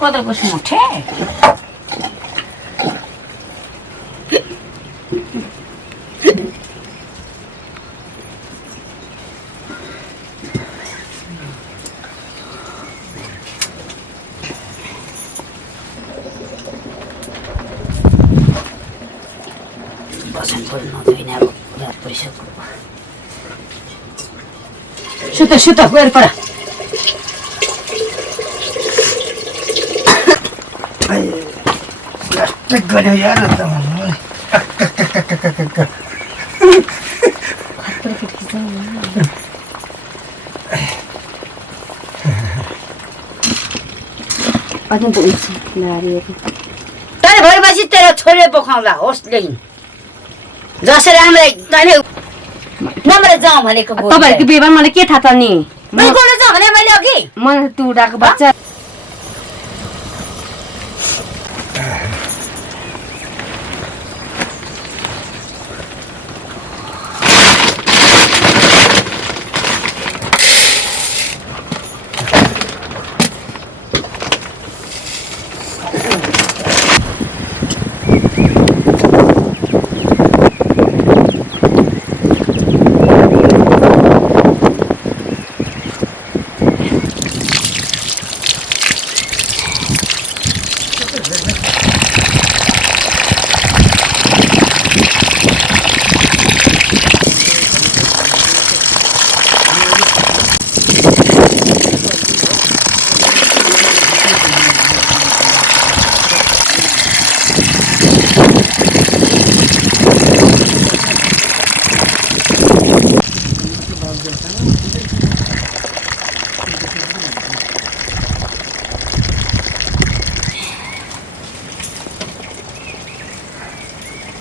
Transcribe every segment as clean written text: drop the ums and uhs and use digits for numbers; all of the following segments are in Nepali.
कदरको सुठे बसन पर्नु नदैन अब रात परिसक्यो सुत गएर पढ प्लास्टिक गऱ्यो यार त अझै बोल्छ नारीहरू तैँले भएपछि तेरो छोरीले बोकाउँला होस् लेकिन जसरी हामीलाई तैँले नम्बर जाउँ भनेको तपाईँहरूको बेबा मलाई के थाहा त नि मैले गोलो जाउँ भने मैले अघि मलाई त्यो उडाको बच्चा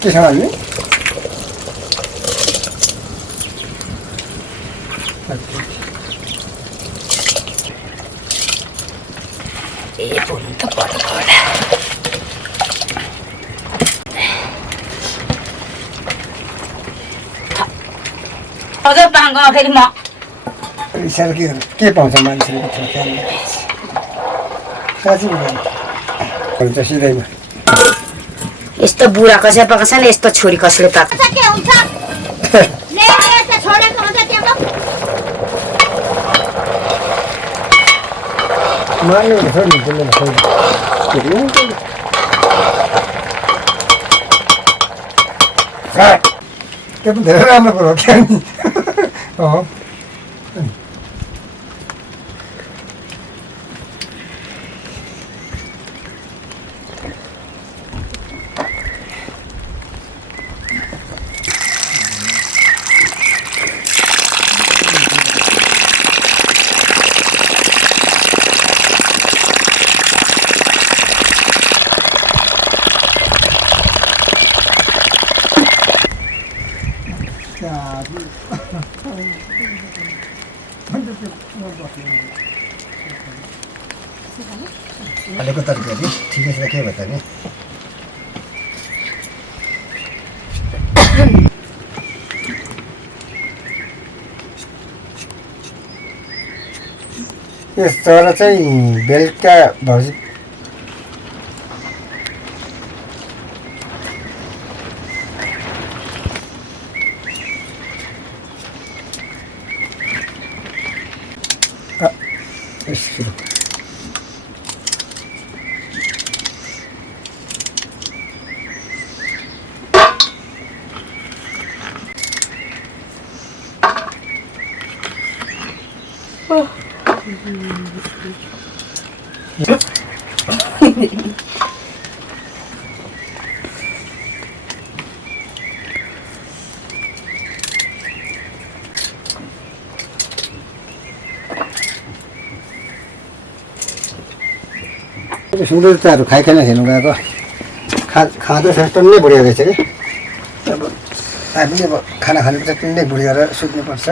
के छ भने ए पुग्नु त पर्यो अझ पाङ फेरि म रिसाएर के पाउँछ मान्छेले साँच्चै हुन्छ सिधैमा यस्तो बुढा कसैले पाएको छैन यस्तो छोरी कसैले पाएको मान्नु छ नि त्यो पनि धेरै राम्रो कुरो हो क्या नि हालेको तरकारी ठिकै छ के भन्छ नि यस चरा चाहिँ बेलुका भएपछि सुन्दरताहरू खाइखान हेर्नु गएको खाँदो छ टन्नै बुढिया रहेछ कि अब हामीले अब खाना खानुपर्छ टन्नै बुढिएर सुत्नुपर्छ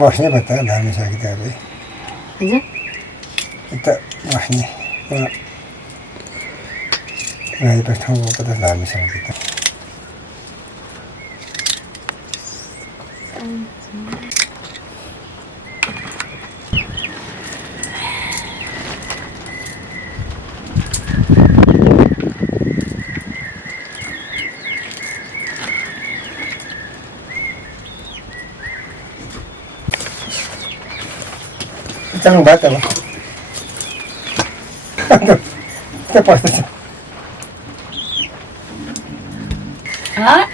बस्ने भयो त धार्ने साथीहरूले यता बस्ने गएपछि ठाउँमा कता धार्मिसँग जानु भयो त के पर्छ हाँ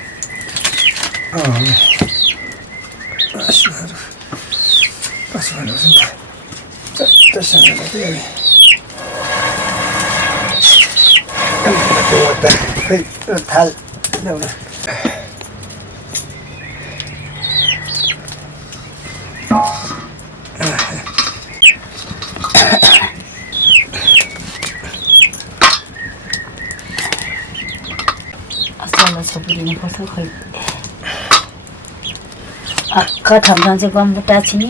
थाल ल्याउन असल छोपिदिनु पर्छ खै अक्क ठाउँमा चाहिँ गम्बुटा छिनी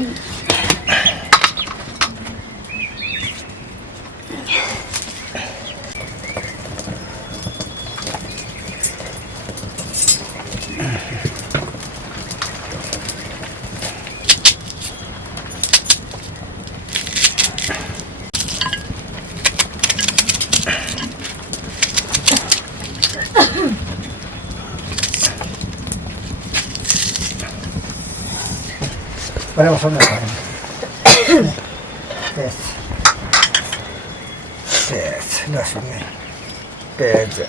Ponemos una carne. Lo asume. Pedro.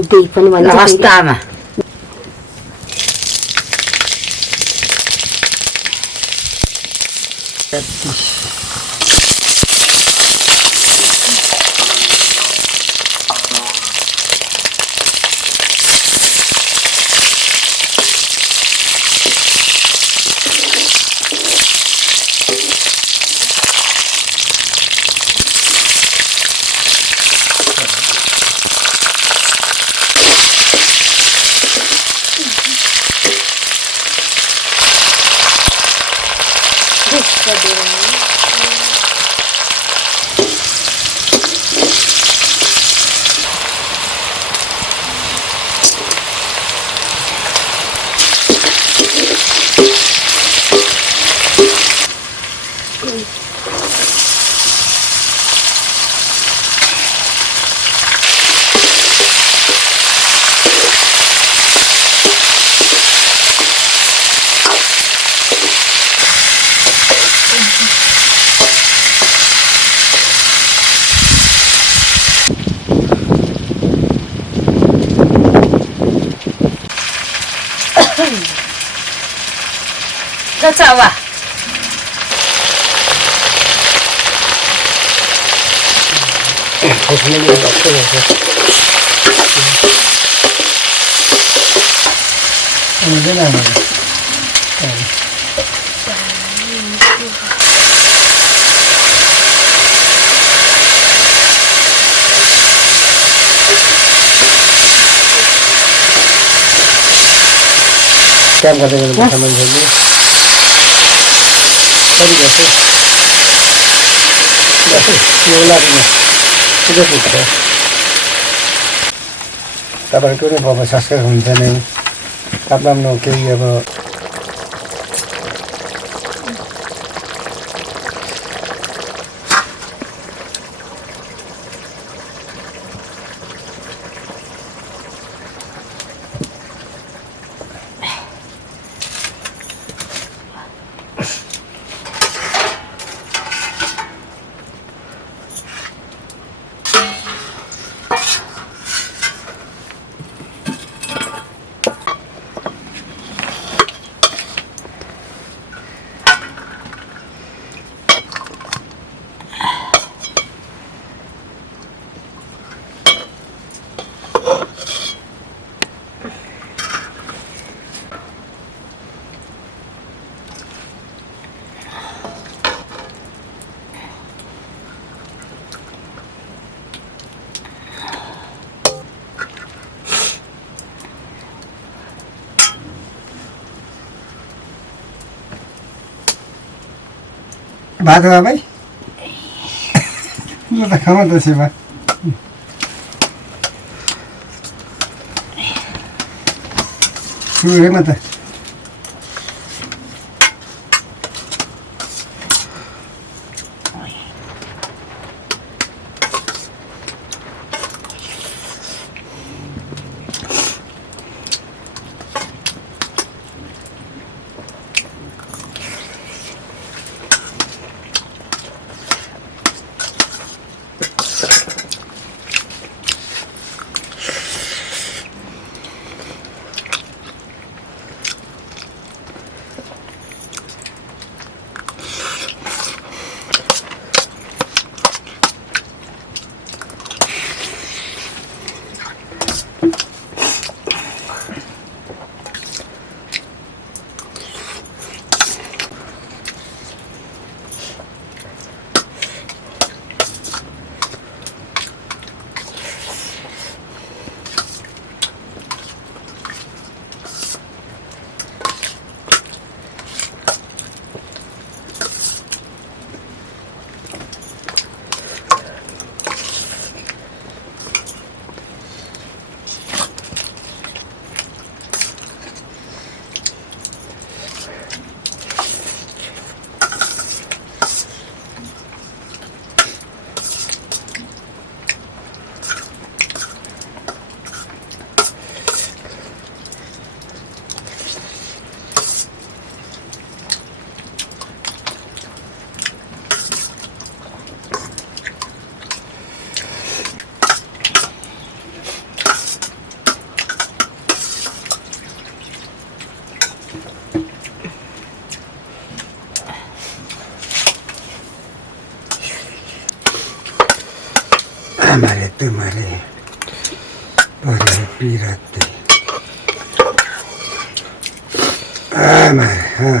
दही पनि भन्छ हस्तामा Kecewa. काम गर्दै गर्दा मान्छेले तपाईँको नै अब संस्कार हुन्छ नै आफ्नो केही अब भात हो भाइ ल त खामा त सेवा सुरेमा त आमाले तुम्हारे परे पिराते आमा हाँ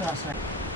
That's right.